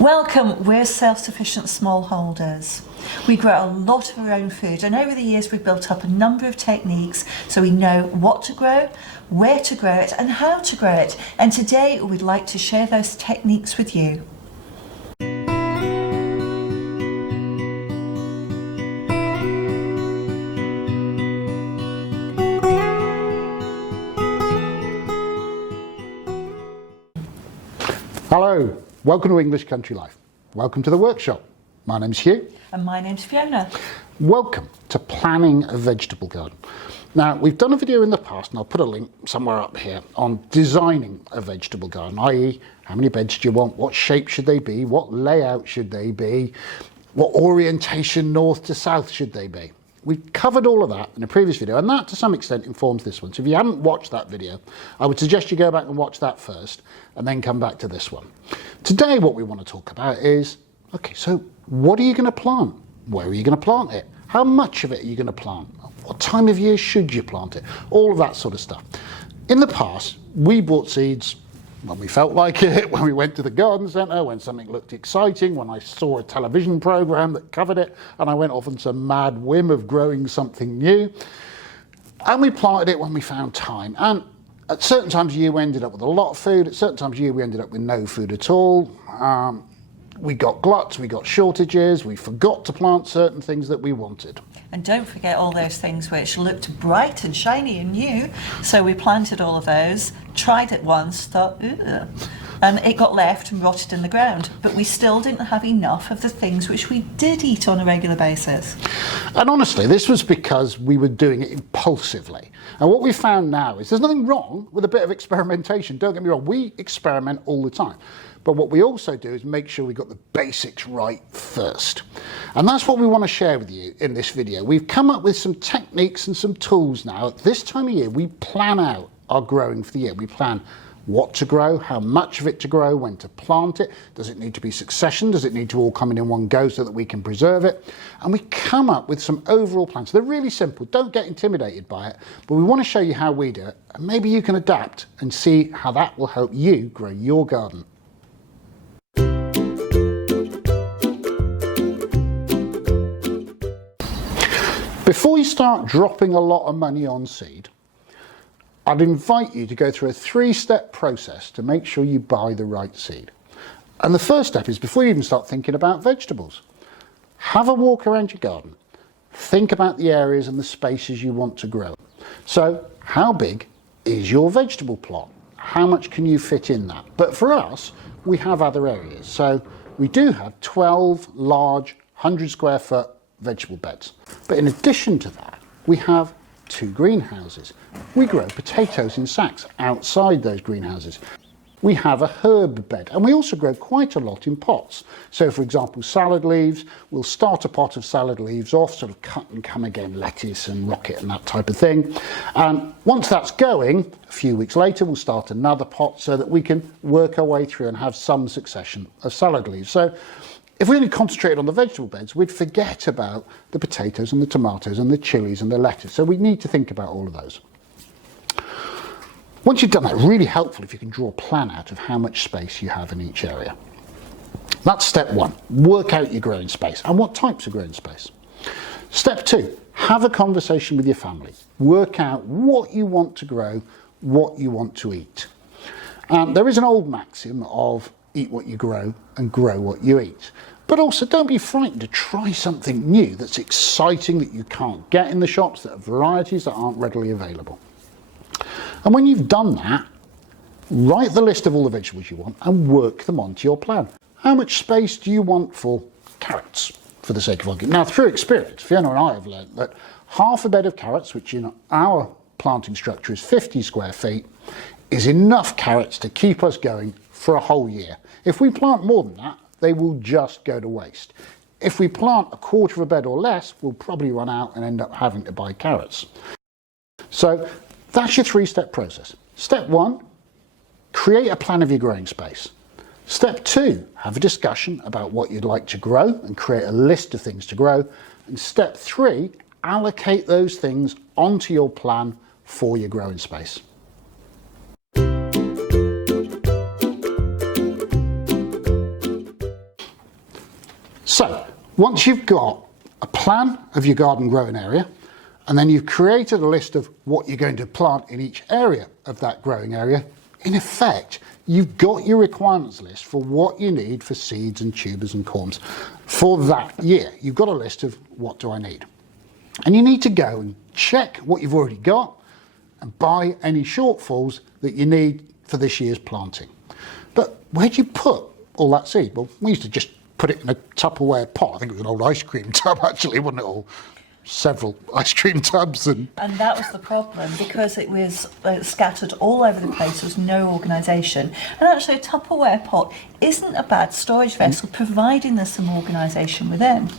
Welcome, we're self-sufficient smallholders. We grow a lot of our own food, and over the years we've built up a number of techniques so we know what to grow, where to grow it and how to grow it. And today we'd like to share those techniques with you. Hello, welcome to English Country Life. Welcome to the workshop. My name's Hugh. And my name's Fiona. Welcome to planning a vegetable garden. Now, we've done a video in the past, and I'll put a link somewhere up here, on designing a vegetable garden, i.e. how many beds do you want, what shape should they be, what layout should they be, what orientation north to south should they be. We've covered all of that in a previous video, and that to some extent informs this one. So if you haven't watched that video, I would suggest you go back and watch that first and then come back to this one. Today what we want to talk about is, okay, so what are you going to plant? Where are you going to plant it? How much of it are you going to plant? What time of year should you plant it? All of that sort of stuff. In the past, we bought seeds when we felt like it, when we went to the garden centre, when something looked exciting, when I saw a television programme that covered it, and I went off on some mad whim of growing something new. And we planted it when we found time. And at certain times of year we ended up with a lot of food, at certain times of year we ended up with no food at all. We got gluts, we got shortages, we forgot to plant certain things that we wanted. And don't forget all those things which looked bright and shiny and new. So we planted all of those, tried it once, thought, ugh, and it got left and rotted in the ground. But we still didn't have enough of the things which we did eat on a regular basis. And honestly, this was because we were doing it impulsively. And what we found now is there's nothing wrong with a bit of experimentation. Don't get me wrong, we experiment all the time. But what we also do is make sure we got the basics right first. And that's what we want to share with you in this video. We've come up with some techniques and some tools now. At this time of year, we plan out our growing for the year. We plan what to grow, how much of it to grow, when to plant it. Does it need to be succession? Does it need to all come in one go so that we can preserve it? And we come up with some overall plans. They're really simple. Don't get intimidated by it, but we want to show you how we do it. And maybe you can adapt and see how that will help you grow your garden. Before you start dropping a lot of money on seed, I'd invite you to go through a 3-step process to make sure you buy the right seed. And the first step is, before you even start thinking about vegetables, have a walk around your garden. Think about the areas and the spaces you want to grow. So how big is your vegetable plot? How much can you fit in that? But for us, we have other areas. So we do have 12 large 100 square foot vegetable beds. But in addition to that, we have 2 greenhouses. We grow potatoes in sacks outside those greenhouses. We have a herb bed, and we also grow quite a lot in pots. So for example, salad leaves, we'll start a pot of salad leaves off, sort of cut and come again, lettuce and rocket and that type of thing. And once that's going, a few weeks later, we'll start another pot so that we can work our way through and have some succession of salad leaves. So if we only concentrated on the vegetable beds, we'd forget about the potatoes and the tomatoes and the chilies and the lettuce. So we need to think about all of those. Once you've done that, really helpful if you can draw a plan out of how much space you have in each area. That's step 1. Work out your growing space and what types of growing space. Step 2, have a conversation with your family. Work out what you want to grow, what you want to eat. There is an old maxim of eat what you grow and grow what you eat. But also don't be frightened to try something new that's exciting, that you can't get in the shops, that are varieties that aren't readily available. And when you've done that, write the list of all the vegetables you want and work them onto your plan. How much space do you want for carrots, for the sake of argument? Now, through experience, Fiona and I have learned that half a bed of carrots, which in our planting structure is 50 square feet, is enough carrots to keep us going for a whole year. If we plant more than that, they will just go to waste. If we plant a quarter of a bed or less, we'll probably run out and end up having to buy carrots. So that's your 3-step process. Step 1, create a plan of your growing space. Step 2, have a discussion about what you'd like to grow and create a list of things to grow. And step 3, allocate those things onto your plan for your growing space. So once you've got a plan of your garden growing area, and then you've created a list of what you're going to plant in each area of that growing area, in effect, you've got your requirements list for what you need for seeds and tubers and corms for that year. You've got a list of what do I need. And you need to go and check what you've already got and buy any shortfalls that you need for this year's planting. But where do you put all that seed? Well, we used to just put it in a Tupperware pot. I think it was an old ice cream tub actually, wasn't it all? Several ice cream tubs. And that was the problem, because it was scattered all over the place. There was no organisation. And actually a Tupperware pot isn't a bad storage vessel, providing there's some organisation within.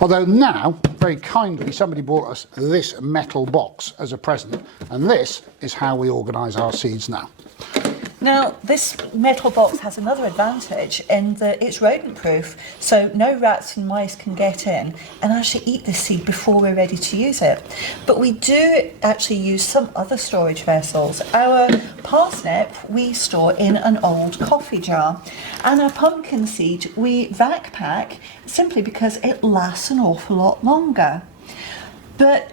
Although now, very kindly, somebody brought us this metal box as a present, and this is how we organise our seeds now. Now, this metal box has another advantage in that it's rodent proof, so no rats and mice can get in and actually eat this seed before we're ready to use it. But we do actually use some other storage vessels. Our parsnip we store in an old coffee jar, and our pumpkin seed we vac pack simply because it lasts an awful lot longer. But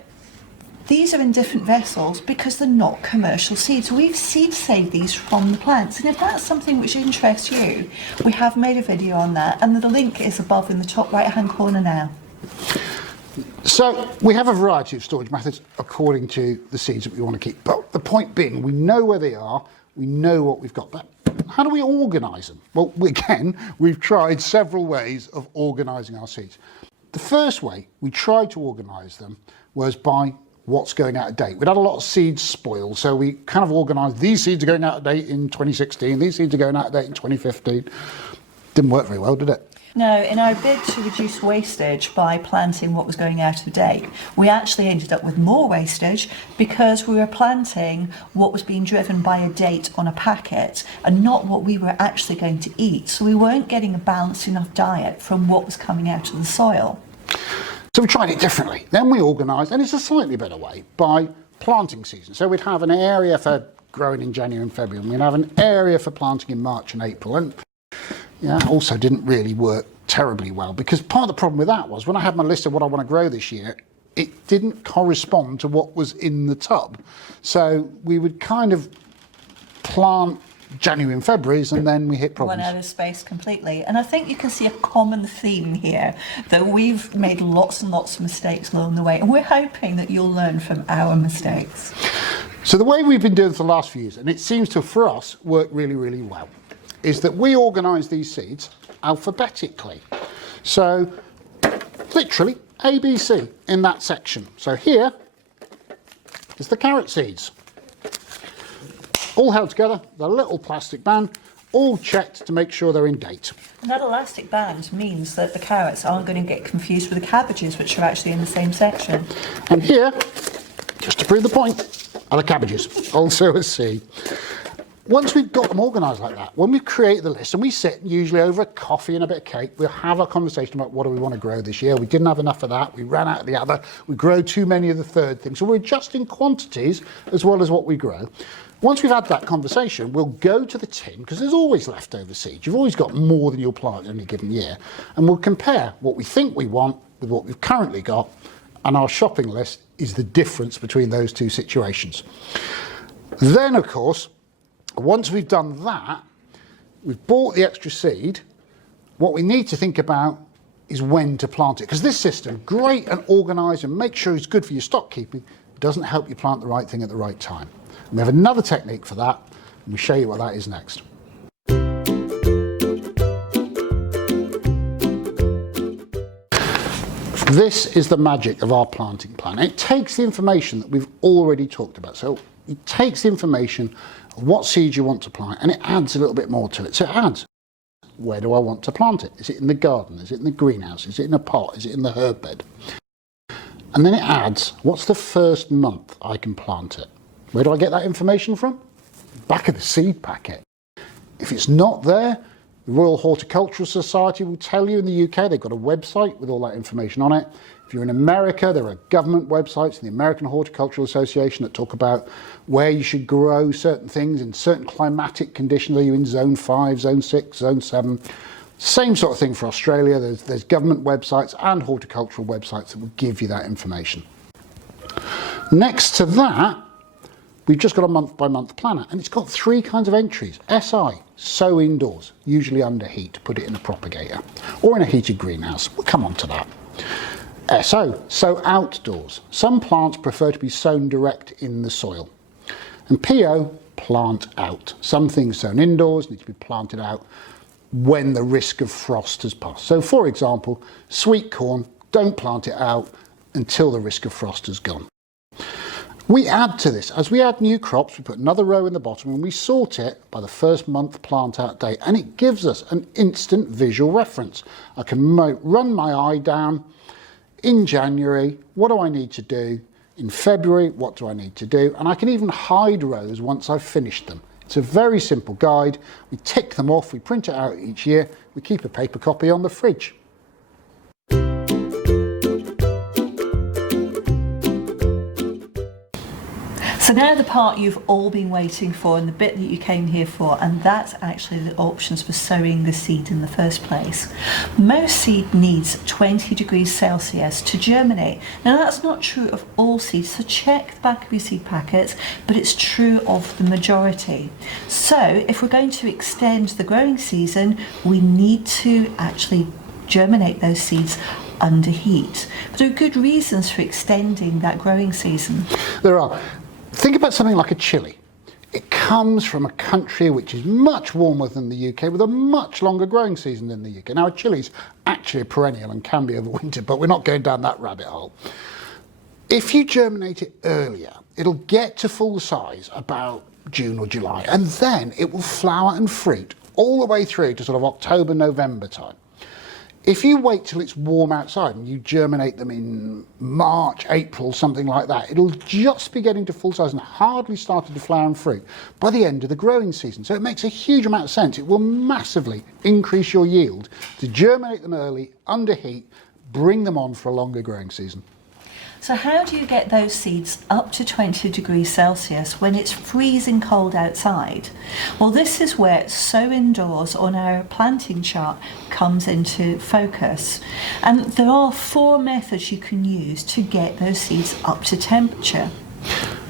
these are in different vessels because they're not commercial seeds. We've seed saved these from the plants, and if that's something which interests you, we have made a video on that, and the link is above in the top right hand corner now. So we have a variety of storage methods according to the seeds that we want to keep, but the point being, we know where they are, we know what we've got, but how do we organise them? Well, again, we've tried several ways of organising our seeds. The first way we tried to organise them was by what's going out of date. We'd had a lot of seeds spoiled, so we kind of organised these seeds are going out of date in 2016, these seeds are going out of date in 2015. Didn't work very well, did it? No, in our bid to reduce wastage by planting what was going out of date, we actually ended up with more wastage because we were planting what was being driven by a date on a packet and not what we were actually going to eat. So we weren't getting a balanced enough diet from what was coming out of the soil. So we tried it differently. Then we organised, and it's a slightly better way, by planting season. So we'd have an area for growing in January and February, and we'd have an area for planting in March and April. And yeah, also didn't really work terribly well, because part of the problem with that was when I had my list of what I want to grow this year, it didn't correspond to what was in the tub. So we would kind of plant January and February, and then we hit problems. Run out of space completely. And I think you can see a common theme here, that we've made lots and lots of mistakes along the way, and we're hoping that you'll learn from our mistakes. So the way we've been doing it for the last few years, and it seems to, for us, work really, really well, is that we organise these seeds alphabetically. So literally ABC in that section. So here is the carrot seeds. All held together, the little plastic band, all checked to make sure they're in date. And that elastic band means that the carrots aren't going to get confused with the cabbages, which are actually in the same section. And here, just to prove the point, are the cabbages, also a C. Once we've got them organised like that, when we've created the list, and we sit usually over a coffee and a bit of cake, we'll have a conversation about what do we want to grow this year. We didn't have enough of that, we ran out of the other, we grow too many of the third thing. So we're adjusting quantities as well as what we grow. Once we've had that conversation, we'll go to the tin, because there's always leftover seeds. You've always got more than you'll plant in any given year. And we'll compare what we think we want with what we've currently got, and our shopping list is the difference between those two situations. Then, of course, once we've done that, we've bought the extra seed, what we need to think about is when to plant it. Because this system, great and organised and make sure it's good for your stock keeping, doesn't help you plant the right thing at the right time. And we have another technique for that, and we'll show you what that is next. This is the magic of our planting plan. It takes the information that we've already talked about. So it takes the information of what seeds you want to plant, and it adds a little bit more to it. So it adds, where do I want to plant it? Is it in the garden? Is it in the greenhouse? Is it in a pot? Is it in the herb bed? And then it adds, what's the first month I can plant it? Where do I get that information from? Back of the seed packet. If it's not there, the Royal Horticultural Society will tell you. In the UK, they've got a website with all that information on it. If you're in America, there are government websites, the American Horticultural Association, that talk about where you should grow certain things in certain climatic conditions. Are you in zone 5, zone 6, zone 7? Same sort of thing for Australia. There's government websites and horticultural websites that will give you that information. Next to that, we've just got a month-by-month planner, and it's got 3 kinds of entries. SI, sow indoors, usually under heat, put it in a propagator, or in a heated greenhouse. We'll come on to that. SO, sow outdoors. Some plants prefer to be sown direct in the soil. And PO, plant out. Some things sown indoors need to be planted out when the risk of frost has passed. So for example, sweet corn, don't plant it out until the risk of frost has gone. We add to this. As we add new crops, we put another row in the bottom and we sort it by the first month plant out date, and it gives us an instant visual reference. I can run my eye down in January, what do I need to do? In February, what do I need to do? And I can even hide rows once I've finished them. It's a very simple guide. We tick them off, we print it out each year, we keep a paper copy on the fridge. So now the part you've all been waiting for, and the bit that you came here for, and that's actually the options for sowing the seed in the first place. Most seed needs 20 degrees Celsius to germinate. Now that's not true of all seeds, so check the back of your seed packets, but it's true of the majority. So if we're going to extend the growing season, we need to actually germinate those seeds under heat. But there are good reasons for extending that growing season. There are. Think about something like a chilli. It comes from a country which is much warmer than the UK with a much longer growing season than the UK. Now a chilli's actually a perennial and can be over winter, but we're not going down that rabbit hole. If you germinate it earlier, it'll get to full size about June or July, and then it will flower and fruit all the way through to sort of October, November time. If you wait till it's warm outside and you germinate them in March, April, something like that, it'll just be getting to full size and hardly started to flower and fruit by the end of the growing season. So it makes a huge amount of sense. It will massively increase your yield to germinate them early, under heat, bring them on for a longer growing season. So how do you get those seeds up to 20 degrees Celsius when it's freezing cold outside? Well, this is where sow indoors on our planting chart comes into focus. And there are 4 methods you can use to get those seeds up to temperature.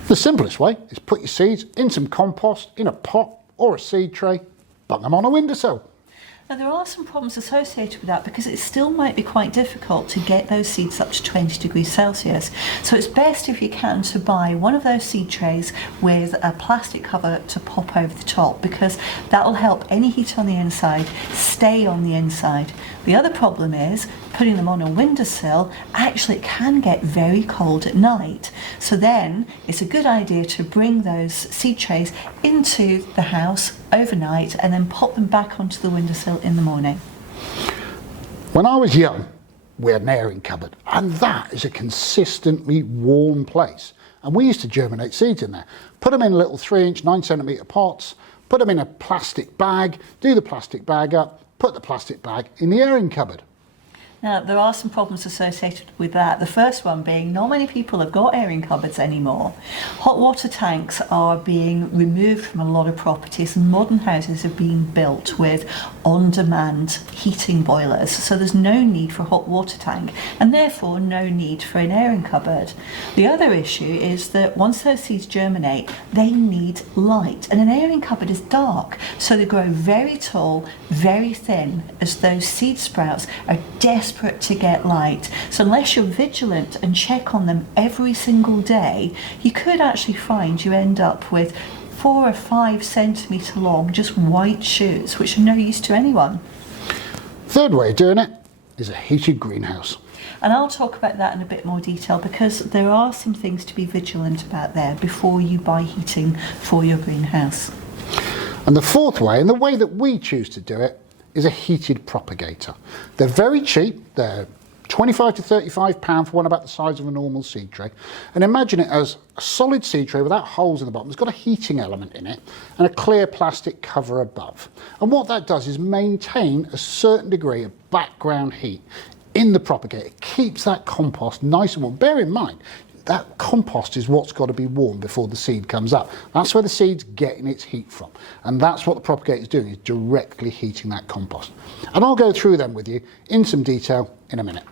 The simplest way is put your seeds in some compost, in a pot or a seed tray, bung them on a windowsill. Now there are some problems associated with that because it still might be quite difficult to get those seeds up to 20 degrees Celsius. So it's best if you can to buy one of those seed trays with a plastic cover to pop over the top, because that will help any heat on the inside stay on the inside. The other problem is putting them on a windowsill, actually it can get very cold at night. So then it's a good idea to bring those seed trays into the house overnight and then pop them back onto the windowsill in the morning. When I was young, we had an airing cupboard, and that is a consistently warm place. And we used to germinate seeds in there. Put them in little 3-inch, 9-centimetre pots, put them in a plastic bag, do the plastic bag up, put the plastic bag in the airing cupboard. Now, there are some problems associated with that. The first one being not many people have got airing cupboards anymore. Hot water tanks are being removed from a lot of properties, and modern houses are being built with on-demand heating boilers. So there's no need for a hot water tank and therefore no need for an airing cupboard. The other issue is that once those seeds germinate, they need light, and an airing cupboard is dark. So they grow very tall, very thin, as those seed sprouts are desperate to get light. So unless you're vigilant and check on them every single day, you could actually find you end up with 4 or 5 centimetre long just white shoots, which are no use to anyone. Third way of doing it is a heated greenhouse. And I'll talk about that in a bit more detail, because there are some things to be vigilant about there before you buy heating for your greenhouse. And the fourth way, and the way that we choose to do it, is a heated propagator. They're very cheap. They're £25 to £35 for one about the size of a normal seed tray. And imagine it as a solid seed tray without holes in the bottom. It's got a heating element in it and a clear plastic cover above. And what that does is maintain a certain degree of background heat in the propagator. It keeps that compost nice and warm. Bear in mind, that compost is what's got to be warm before the seed comes up. That's where the seed's getting its heat from. And that's what the propagator is doing, is directly heating that compost. And I'll go through them with you in some detail in a minute.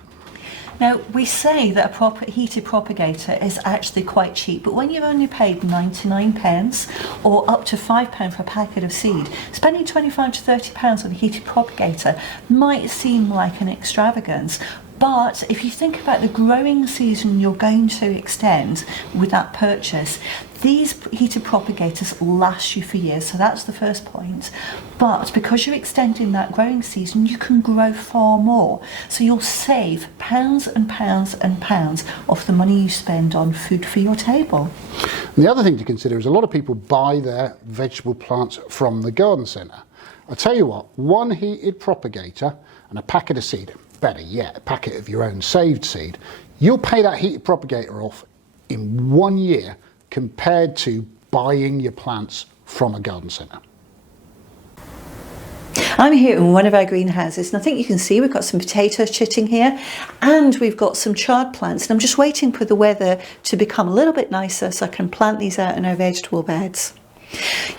Now, we say that a heated propagator is actually quite cheap, but when you've only paid 99 pence or up to £5 for a packet of seed, spending £25 to £30 on a heated propagator might seem like an extravagance. But if you think about the growing season you're going to extend with that purchase, these heated propagators last you for years, so that's the first point. But because you're extending that growing season, you can grow far more. So you'll save pounds and pounds and pounds off the money you spend on food for your table. And the other thing to consider is a lot of people buy their vegetable plants from the garden centre. I'll tell you what, one heated propagator and a packet of seed, better yet, a packet of your own saved seed, you'll pay that heated propagator off in 1 year compared to buying your plants from a garden centre. I'm here in one of our greenhouses, and I think you can see we've got some potatoes chitting here, and we've got some chard plants, and I'm just waiting for the weather to become a little bit nicer so I can plant these out in our vegetable beds.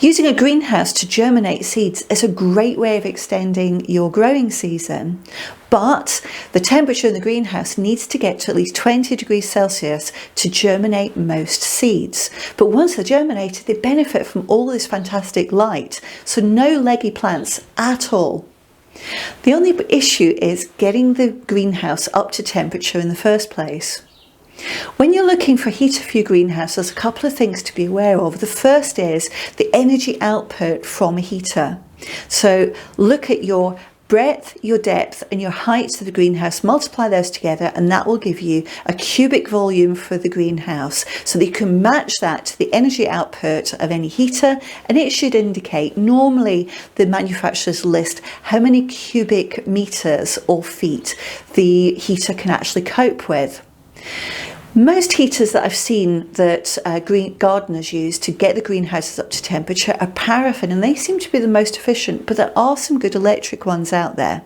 Using a greenhouse to germinate seeds is a great way of extending your growing season, but the temperature in the greenhouse needs to get to at least 20 degrees Celsius to germinate most seeds. But once they're germinated, they benefit from all this fantastic light, so no leggy plants at all. The only issue is getting the greenhouse up to temperature in the first place. When you're looking for a heater for your greenhouse, there's a couple of things to be aware of. The first is the energy output from a heater. So look at your breadth, your depth and your height of the greenhouse, multiply those together, and that will give you a cubic volume for the greenhouse, so that you can match that to the energy output of any heater, and it should indicate, normally the manufacturers list how many cubic meters or feet the heater can actually cope with. Most heaters that I've seen that gardeners use to get the greenhouses up to temperature are paraffin, and they seem to be the most efficient, but there are some good electric ones out there.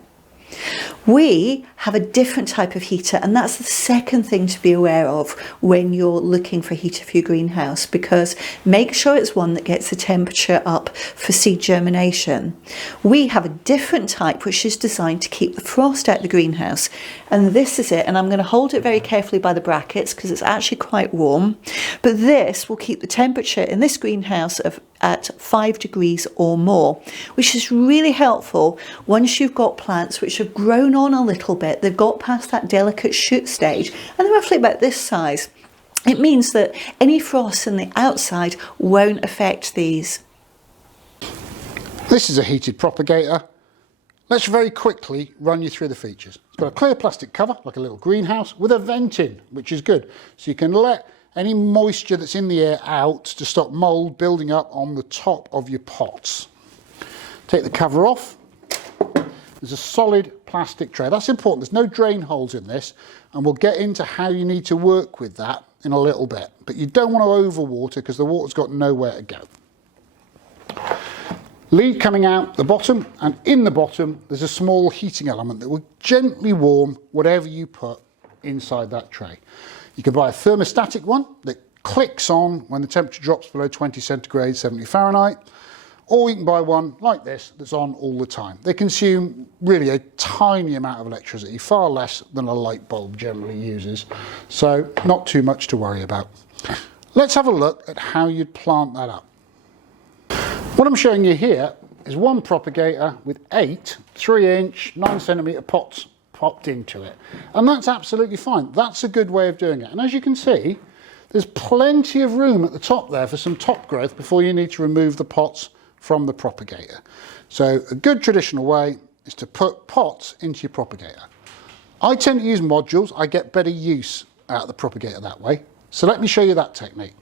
We have a different type of heater, and that's the second thing to be aware of when you're looking for a heater for your greenhouse, because make sure it's one that gets the temperature up for seed germination. We have a different type which is designed to keep the frost out of the greenhouse, and this is it, and I'm going to hold it very carefully by the brackets because it's actually quite warm, but this will keep the temperature in this greenhouse at 5 degrees or more, which is really helpful once you've got plants which have grown on a little bit. They've got past that delicate shoot stage and they're roughly about this size. It means that any frost on the outside won't affect these. This is a heated propagator. Let's very quickly run you through the features. It's got a clear plastic cover, like a little greenhouse, with a vent in, which is good. So you can let any moisture that's in the air out to stop mould building up on the top of your pots. Take the cover off. There's a solid plastic tray. That's important. There's no drain holes in this, and we'll get into how you need to work with that in a little bit. But you don't want to overwater because the water's got nowhere to go. Lead coming out the bottom, and in the bottom there's a small heating element that will gently warm whatever you put inside that tray. You can buy a thermostatic one that clicks on when the temperature drops below 20 centigrade, 70 Fahrenheit, or you can buy one like this that's on all the time. They consume really a tiny amount of electricity, far less than a light bulb generally uses, so not too much to worry about. Let's have a look at how you'd plant that up. What I'm showing you here is one propagator with 8 3-inch, 9 centimetre pots popped into it, and that's absolutely fine. That's a good way of doing it, and as you can see, there's plenty of room at the top there for some top growth before you need to remove the pots from the propagator. So a good traditional way is to put pots into your propagator. I tend to use modules. I get better use out of the propagator that way, so let me show you that technique.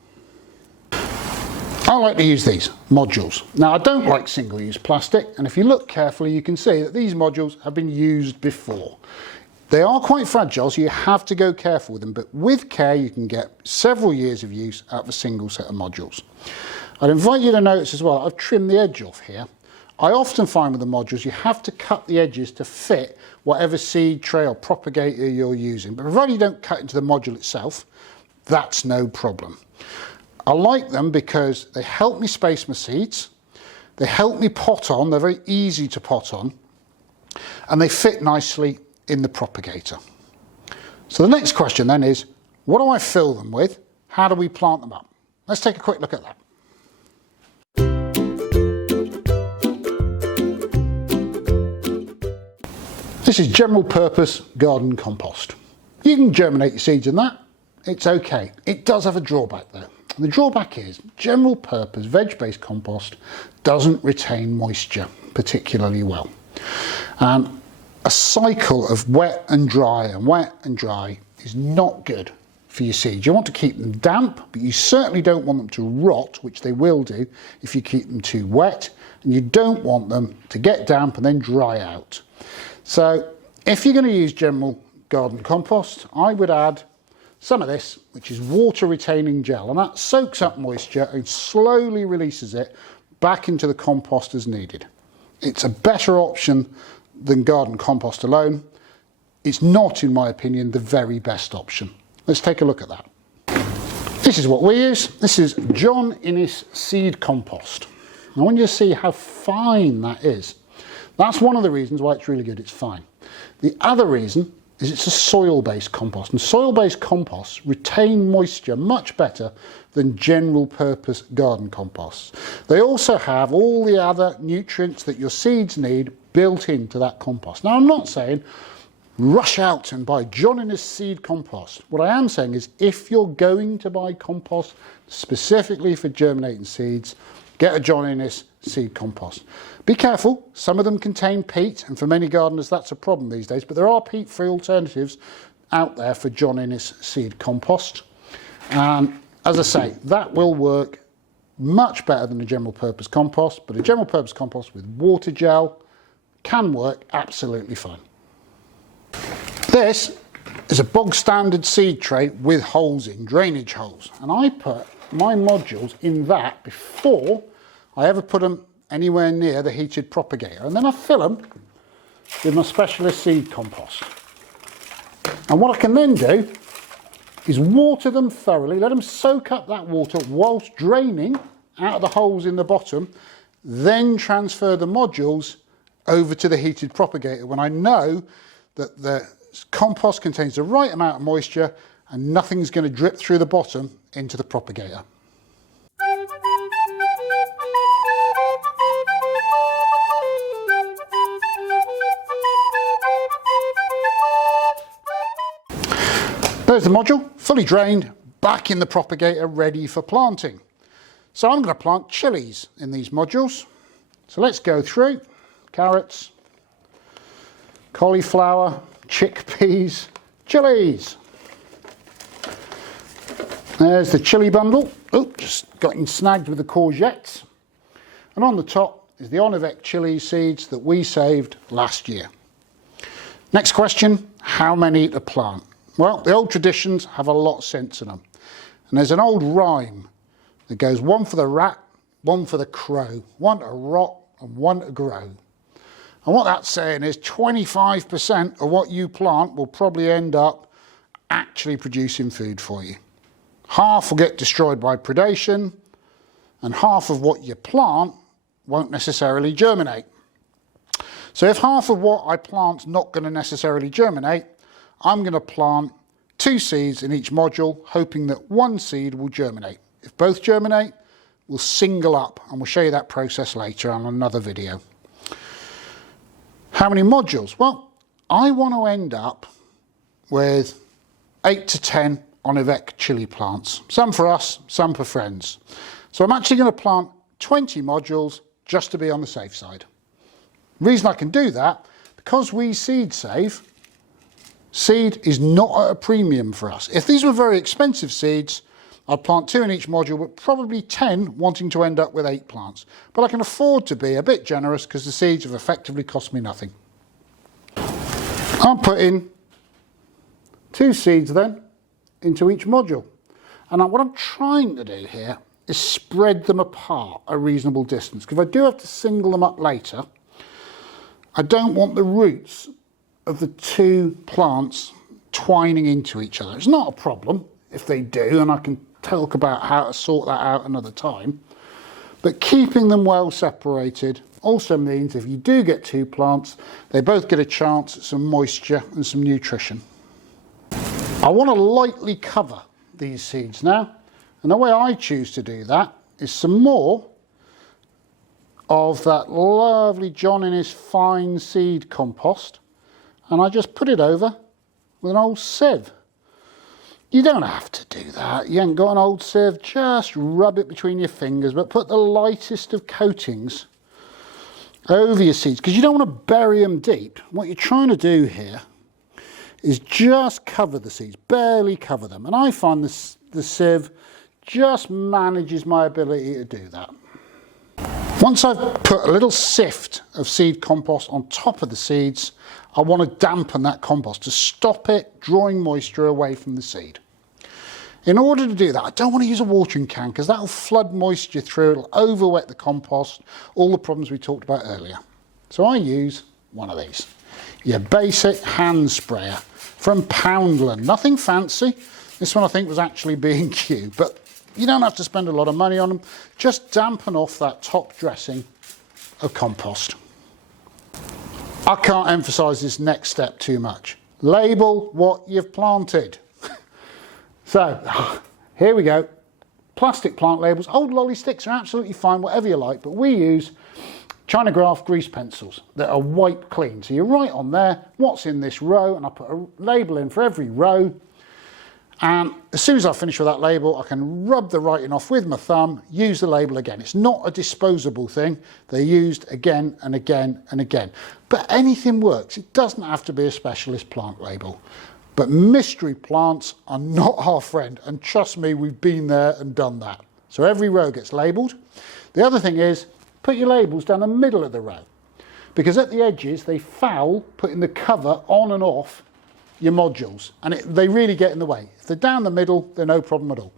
I like to use these modules. Now I don't like single-use plastic, and if you look carefully you can see that these modules have been used before. They are quite fragile, so you have to go careful with them, but with care you can get several years of use out of a single set of modules. I'd invite you to notice as well, I've trimmed the edge off here. I often find with the modules you have to cut the edges to fit whatever seed tray or propagator you're using, but provided you don't cut into the module itself, that's no problem. I like them because they help me space my seeds, they help me pot on, they're very easy to pot on, and they fit nicely in the propagator. So the next question then is, what do I fill them with? How do we plant them up? Let's take a quick look at that. This is general purpose garden compost. You can germinate your seeds in that, it's okay. It does have a drawback though. The drawback is general purpose veg-based compost doesn't retain moisture particularly well. A cycle of wet and dry is not good for your seeds. You want to keep them damp, but you certainly don't want them to rot, which they will do if you keep them too wet, and you don't want them to get damp and then dry out. So if you're going to use general garden compost, I would add some of this, which is water retaining gel, and that soaks up moisture and slowly releases it back into the compost as needed. It's a better option than garden compost alone. It's not, in my opinion, the very best option. Let's take a look at that. This is what we use. This is John Innes seed compost. I want you to see how fine that is. That's one of the reasons why it's really good, it's fine. The other reason is it's a soil-based compost, and soil-based composts retain moisture much better than general purpose garden composts. They also have all the other nutrients that your seeds need built into that compost. Now I'm not saying rush out and buy John Innes seed compost. What I am saying is if you're going to buy compost specifically for germinating seeds, get a John Innes seed compost. Be careful, some of them contain peat, and for many gardeners that's a problem these days, but there are peat-free alternatives out there for John Innes seed compost. And as I say, that will work much better than a general purpose compost, but a general purpose compost with water gel can work absolutely fine. This is a bog standard seed tray with holes in, drainage holes, and I put my modules in that before I ever put them anywhere near the heated propagator, and then I fill them with my specialist seed compost. And what I can then do is water them thoroughly, let them soak up that water whilst draining out of the holes in the bottom, then transfer the modules over to the heated propagator when I know that the compost contains the right amount of moisture and nothing's going to drip through the bottom into the propagator. There's the module, fully drained, back in the propagator, ready for planting. So I'm going to plant chilies in these modules. So let's go through carrots, cauliflower, chickpeas, chilies. There's the chili bundle. Oh, just got snagged with the courgettes. And on the top is the Onivec chili seeds that we saved last year. Next question, how many to plant? Well, the old traditions have a lot of sense in them. And there's an old rhyme that goes, one for the rat, one for the crow, one to rot and one to grow. And what that's saying is 25% of what you plant will probably end up actually producing food for you. Half will get destroyed by predation, and half of what you plant won't necessarily germinate. So if half of what I plant's not going to necessarily germinate, I'm going to plant 2 seeds in each module, hoping that 1 seed will germinate. If both germinate, we'll single up, and we'll show you that process later on another video. How many modules? Well, I want to end up with 8 to 10 Onivec chili plants. Some for us, some for friends. So I'm actually going to plant 20 modules just to be on the safe side. The reason I can do that, because we seed save, seed is not at a premium for us. If these were very expensive seeds, I'd plant 2 in each module, but probably 10 wanting to end up with 8 plants. But I can afford to be a bit generous because the seeds have effectively cost me nothing. I'll put in 2 seeds then into each module. And what I'm trying to do here is spread them apart a reasonable distance, because if I do have to single them up later, I don't want the roots of the 2 plants twining into each other. It's not a problem. if they do, and I can talk about how to sort that out another time. But keeping them well separated also means if you do get two plants, they both get a chance at some moisture and some nutrition. I want to lightly cover these seeds now, and the way I choose to do that is some more of that lovely John in his fine seed compost, and I just put it over with an old sieve. You don't have to do that, you ain't got an old sieve, just rub it between your fingers, but put the lightest of coatings over your seeds, because you don't want to bury them deep. What you're trying to do here is just cover the seeds, barely cover them, and I find the sieve just manages my ability to do that. Once I've put a little sift of seed compost on top of the seeds, I want to dampen that compost to stop it drawing moisture away from the seed. In order to do that, I don't want to use a watering can because that'll flood moisture through, it'll overwet the compost, all the problems we talked about earlier. So I use one of these, your basic hand sprayer from Poundland. Nothing fancy. This one I think was actually B&Q, but you don't have to spend a lot of money on them. Just dampen off that top dressing of compost. I can't emphasise this next step too much. Label what you've planted. So, here we go. Plastic plant labels. Old lolly sticks are absolutely fine, whatever you like, but we use China Graph grease pencils that are wiped clean. So you write on there what's in this row, and I put a label in for every row. And as soon as I finish with that label, I can rub the writing off with my thumb, use the label again. It's not a disposable thing. They're used again and again and again. But anything works. It doesn't have to be a specialist plant label. But mystery plants are not our friend. And trust me, we've been there and done that. So every row gets labelled. The other thing is, put your labels down the middle of the row. Because at the edges, they foul putting the cover on and off your modules, and they really get in the way. If they're down the middle, they're no problem at all.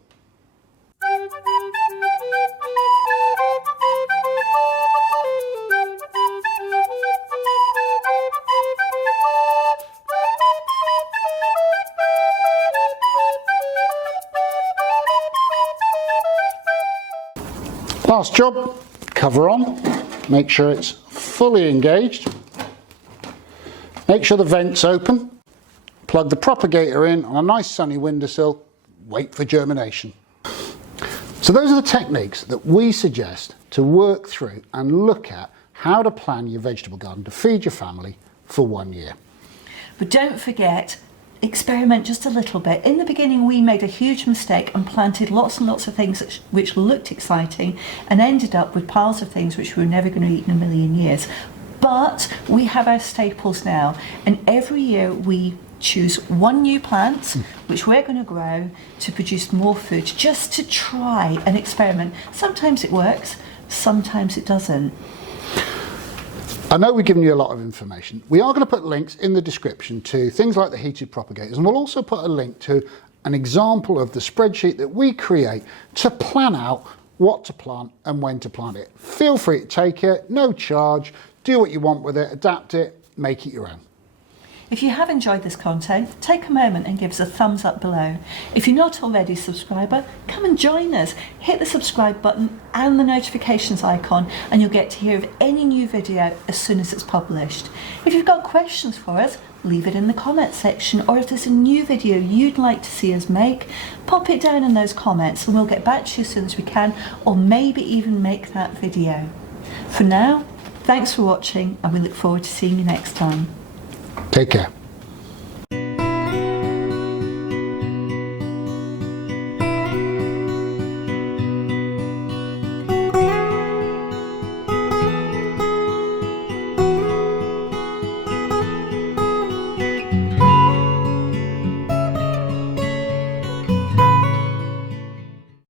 Last job, cover on, make sure it's fully engaged, make sure the vent's open. Plug the propagator in on a nice sunny windowsill, wait for germination. So those are the techniques that we suggest to work through and look at how to plan your vegetable garden to feed your family for 1 year. But don't forget, experiment just a little bit. In the beginning we made a huge mistake and planted lots and lots of things which looked exciting and ended up with piles of things which we were never going to eat in a million years. But we have our staples now, and every year we choose one new plant which we're going to grow to produce more food, just to try and experiment. Sometimes it works, sometimes it doesn't. I know we've given you a lot of information. We are going to put links in the description to things like the heated propagators, and we'll also put a link to an example of the spreadsheet that we create to plan out what to plant and when to plant it. Feel free to take it, no charge, do what you want with it, adapt it, make it your own. If you have enjoyed this content, take a moment and give us a thumbs up below. If you're not already a subscriber, come and join us. Hit the subscribe button and the notifications icon, and you'll get to hear of any new video as soon as it's published. If you've got questions for us, leave it in the comment section, or if there's a new video you'd like to see us make, pop it down in those comments and we'll get back to you as soon as we can, or maybe even make that video. For now, thanks for watching, and we look forward to seeing you next time. Take care.